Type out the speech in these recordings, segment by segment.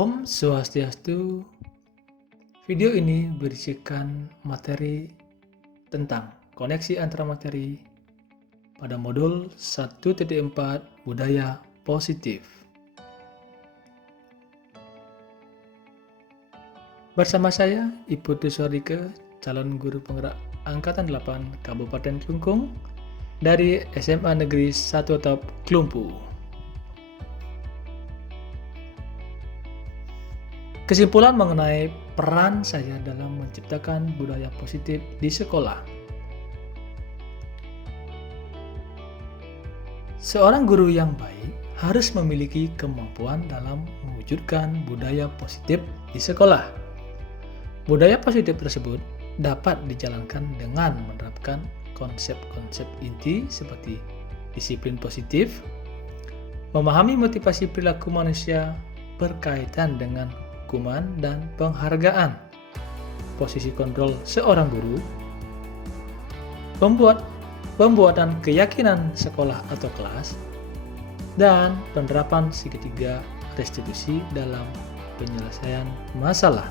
Om Swastiastu. Video ini berisikan materi tentang koneksi antara materi pada modul 1.4 Budaya Positif. Bersama saya, Ibu Tuswarike, calon guru penggerak Angkatan 8 Kabupaten Klungkung dari SMA Negeri 1 Atap Klumpu. Kesimpulan mengenai peran saya dalam menciptakan budaya positif di sekolah. Seorang guru yang baik harus memiliki kemampuan dalam mewujudkan budaya positif di sekolah. Budaya positif tersebut dapat dijalankan dengan menerapkan konsep-konsep inti seperti disiplin positif, memahami motivasi perilaku manusia berkaitan dengan hukuman dan penghargaan, posisi kontrol seorang guru, pembuatan keyakinan sekolah atau kelas, dan penerapan segitiga restitusi dalam penyelesaian masalah.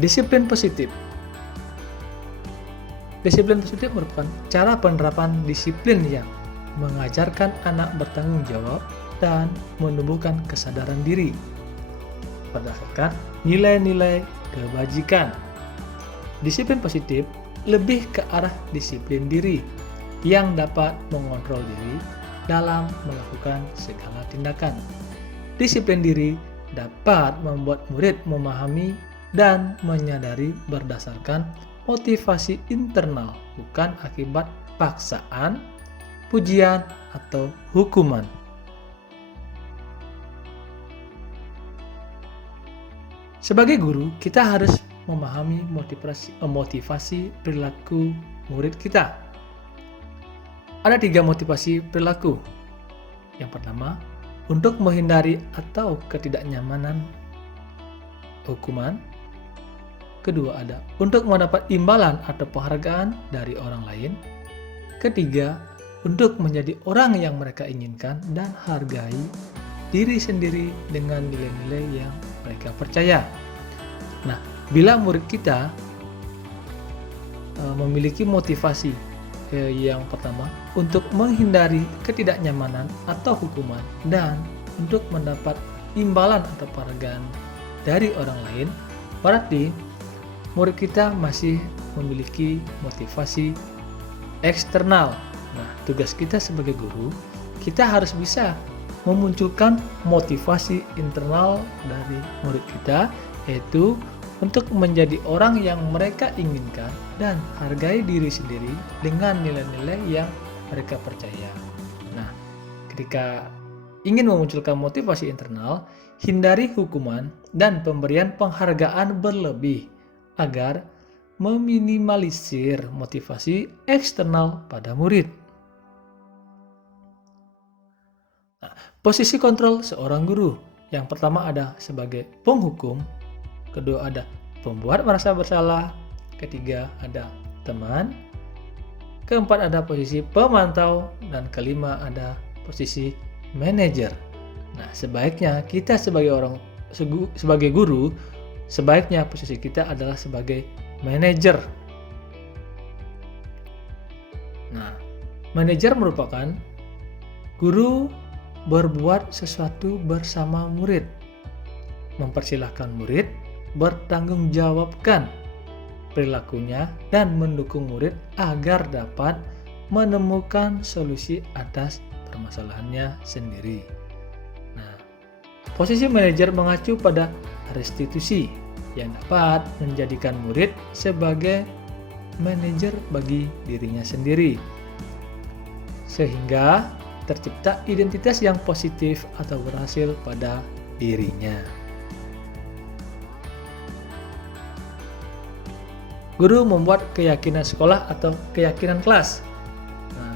Disiplin positif. Disiplin positif merupakan cara penerapan disiplin yang mengajarkan anak bertanggung jawab dan menumbuhkan kesadaran diri berdasarkan nilai-nilai kebajikan. Disiplin positif lebih ke arah disiplin diri yang dapat mengontrol diri dalam melakukan segala tindakan. Disiplin diri dapat membuat murid memahami dan menyadari berdasarkan motivasi internal, bukan akibat paksaan, pujian, atau hukuman. Sebagai guru, kita harus memahami motivasi perilaku murid kita. Ada 3 motivasi perilaku. Yang pertama, untuk menghindari atau ketidaknyamanan hukuman. Kedua, ada untuk mendapat imbalan atau penghargaan dari orang lain. Ketiga, untuk menjadi orang yang mereka inginkan dan hargai diri sendiri dengan nilai-nilai yang mereka percaya. Nah, bila murid kita memiliki motivasi yang pertama untuk menghindari ketidaknyamanan atau hukuman dan untuk mendapat imbalan atau penghargaan dari orang lain, berarti murid kita masih memiliki motivasi eksternal. Nah, tugas kita sebagai guru, kita harus bisa memunculkan motivasi internal dari murid kita, yaitu untuk menjadi orang yang mereka inginkan dan hargai diri sendiri dengan nilai-nilai yang mereka percaya. Nah, ketika ingin memunculkan motivasi internal, hindari hukuman dan pemberian penghargaan berlebih agar meminimalisir motivasi eksternal pada murid. Posisi kontrol seorang guru. Yang pertama ada sebagai penghukum, kedua ada pembuat merasa bersalah, ketiga ada teman, keempat ada posisi pemantau, dan kelima ada posisi manajer. Nah, sebaiknya kita sebagai guru, sebaiknya posisi kita adalah sebagai manajer. Nah, manajer merupakan guru berbuat sesuatu bersama murid, mempersilahkan murid bertanggung jawabkan perilakunya dan mendukung murid agar dapat menemukan solusi atas permasalahannya sendiri. Nah, posisi manajer mengacu pada restitusi yang dapat menjadikan murid sebagai manajer bagi dirinya sendiri, sehingga tercipta identitas yang positif atau berhasil pada dirinya. Guru membuat keyakinan sekolah atau keyakinan kelas. Nah,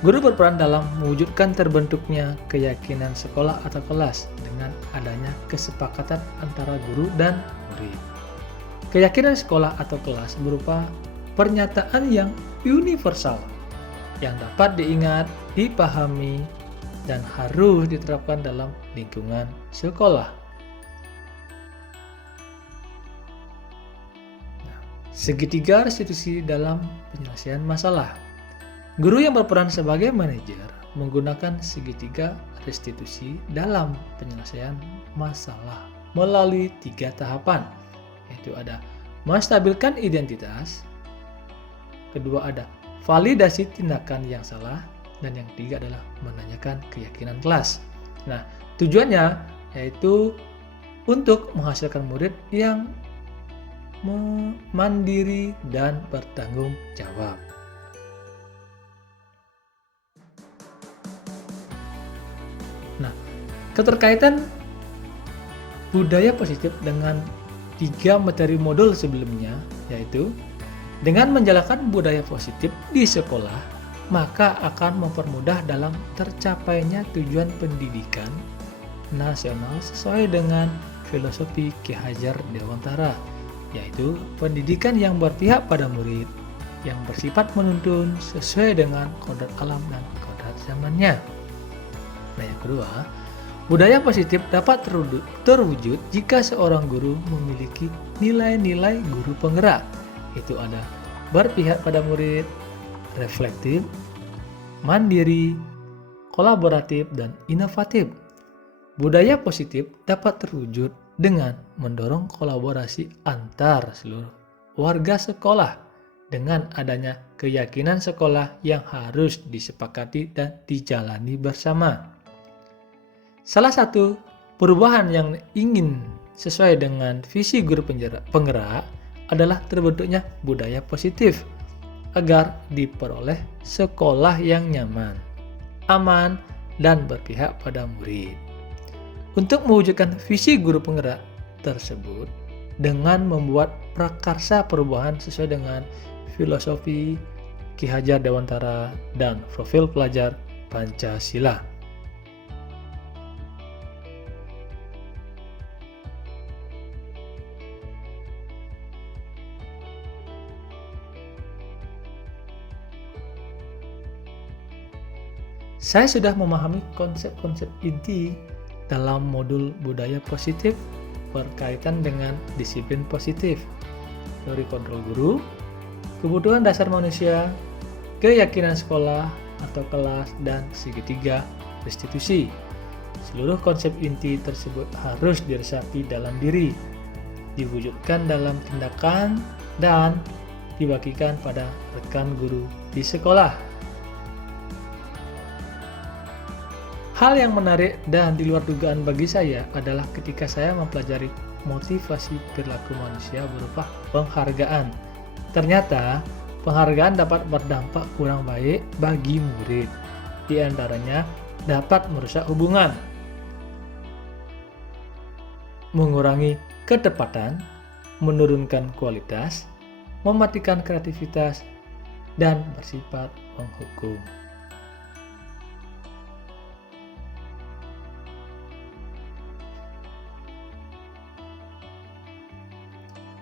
guru berperan dalam mewujudkan terbentuknya keyakinan sekolah atau kelas dengan adanya kesepakatan antara guru dan murid. Keyakinan sekolah atau kelas berupa pernyataan yang universal yang dapat diingat, dipahami, dan harus diterapkan dalam lingkungan sekolah. Segitiga restitusi dalam penyelesaian masalah. Guru yang berperan sebagai manajer menggunakan segitiga restitusi dalam penyelesaian masalah melalui 3 tahapan, yaitu ada menstabilkan identitas, kedua ada validasi tindakan yang salah, dan yang ketiga adalah menanyakan keyakinan kelas. Nah, tujuannya yaitu untuk menghasilkan murid yang mandiri dan bertanggung jawab. Nah, keterkaitan budaya positif dengan 3 materi modul sebelumnya, yaitu dengan menjalankan budaya positif di sekolah, maka akan mempermudah dalam tercapainya tujuan pendidikan nasional sesuai dengan filosofi Ki Hajar Dewantara, yaitu pendidikan yang berpihak pada murid, yang bersifat menuntun sesuai dengan kodrat alam dan kodrat zamannya. Nah, yang kedua, budaya positif dapat terwujud jika seorang guru memiliki nilai-nilai guru penggerak. Itu ada berpihak pada murid, reflektif, mandiri, kolaboratif, dan inovatif. Budaya positif dapat terwujud dengan mendorong kolaborasi antar seluruh warga sekolah dengan adanya keyakinan sekolah yang harus disepakati dan dijalani bersama. Salah satu perubahan yang ingin sesuai dengan visi guru penggerak adalah terbentuknya budaya positif agar diperoleh sekolah yang nyaman, aman, dan berpihak pada murid. Untuk mewujudkan visi guru penggerak tersebut dengan membuat prakarsa perubahan sesuai dengan filosofi Ki Hajar Dewantara dan profil pelajar Pancasila. Saya sudah memahami konsep-konsep inti dalam modul budaya positif berkaitan dengan disiplin positif, teori kontrol guru, kebutuhan dasar manusia, keyakinan sekolah atau kelas, dan segitiga restitusi. Seluruh konsep inti tersebut harus diresapi dalam diri, diwujudkan dalam tindakan, dan dibagikan pada rekan guru di sekolah. Hal yang menarik dan di luar dugaan bagi saya adalah ketika saya mempelajari motivasi perilaku manusia berupa penghargaan. Ternyata, penghargaan dapat berdampak kurang baik bagi murid. Di antaranya, dapat merusak hubungan, mengurangi ketepatan, menurunkan kualitas, mematikan kreativitas, dan bersifat menghukum.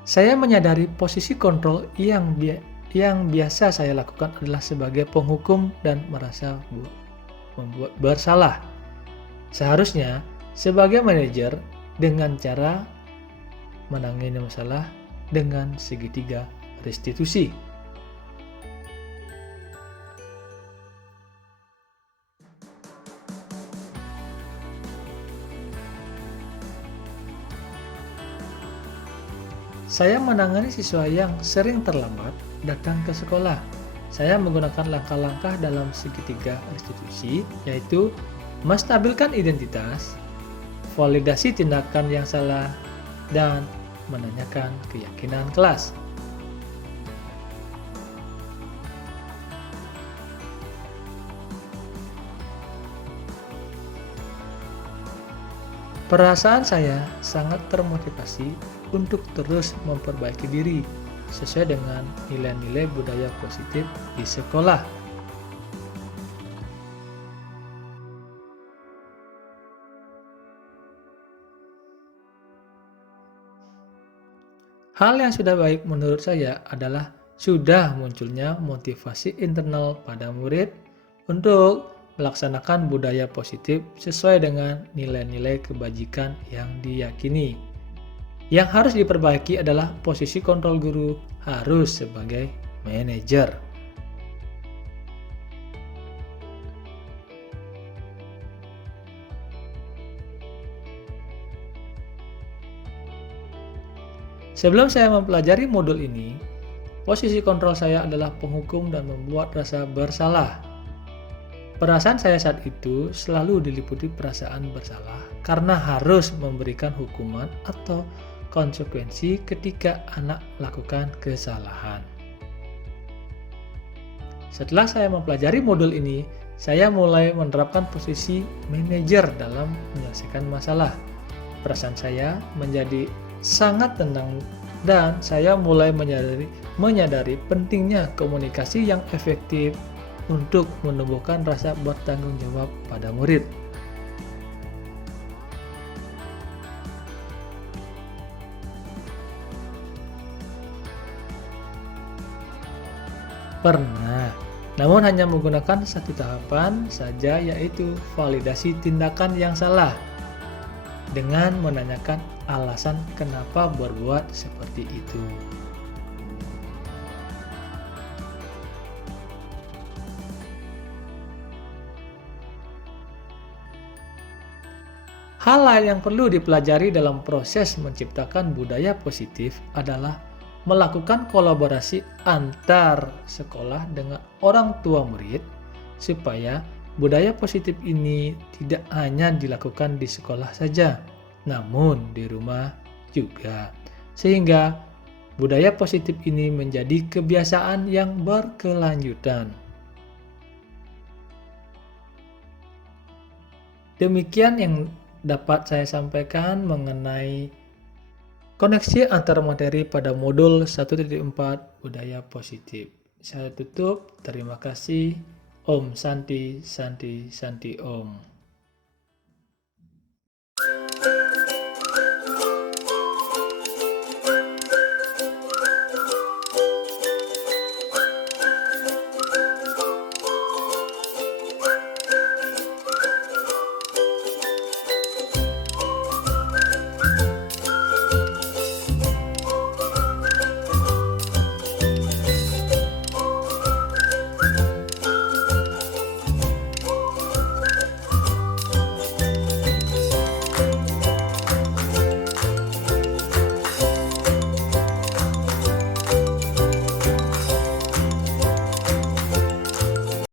Saya menyadari posisi kontrol yang biasa saya lakukan adalah sebagai penghukum dan merasa membuat bersalah. Seharusnya sebagai manajer dengan cara menangani masalah dengan segitiga restitusi. Saya menangani siswa yang sering terlambat datang ke sekolah. Saya menggunakan langkah-langkah dalam segitiga restitusi, yaitu menstabilkan identitas, validasi tindakan yang salah, dan menanyakan keyakinan kelas. Perasaan saya sangat termotivasi untuk terus memperbaiki diri sesuai dengan nilai-nilai budaya positif di sekolah. Hal yang sudah baik menurut saya adalah sudah munculnya motivasi internal pada murid untuk melaksanakan budaya positif sesuai dengan nilai-nilai kebajikan yang diyakini. Yang harus diperbaiki adalah posisi kontrol guru harus sebagai manajer. Sebelum saya mempelajari modul ini, posisi kontrol saya adalah penghukum dan membuat rasa bersalah. Perasaan saya saat itu selalu diliputi perasaan bersalah karena harus memberikan hukuman atau konsekuensi ketika anak melakukan kesalahan. Setelah saya mempelajari modul ini, saya mulai menerapkan posisi manajer dalam menyelesaikan masalah. Perasaan saya menjadi sangat tenang dan saya mulai menyadari pentingnya komunikasi yang efektif untuk menumbuhkan rasa bertanggung jawab pada murid. Pernah, namun hanya menggunakan satu tahapan saja, yaitu validasi tindakan yang salah dengan menanyakan alasan kenapa berbuat seperti itu. Hal lain yang perlu dipelajari dalam proses menciptakan budaya positif adalah melakukan kolaborasi antar sekolah dengan orang tua murid supaya budaya positif ini tidak hanya dilakukan di sekolah saja, namun di rumah juga. Sehingga budaya positif ini menjadi kebiasaan yang berkelanjutan. Demikian yang dapat saya sampaikan mengenai koneksi antar materi pada modul 1.4 budaya positif. Saya tutup, terima kasih. Om Santi Santi Santi Om.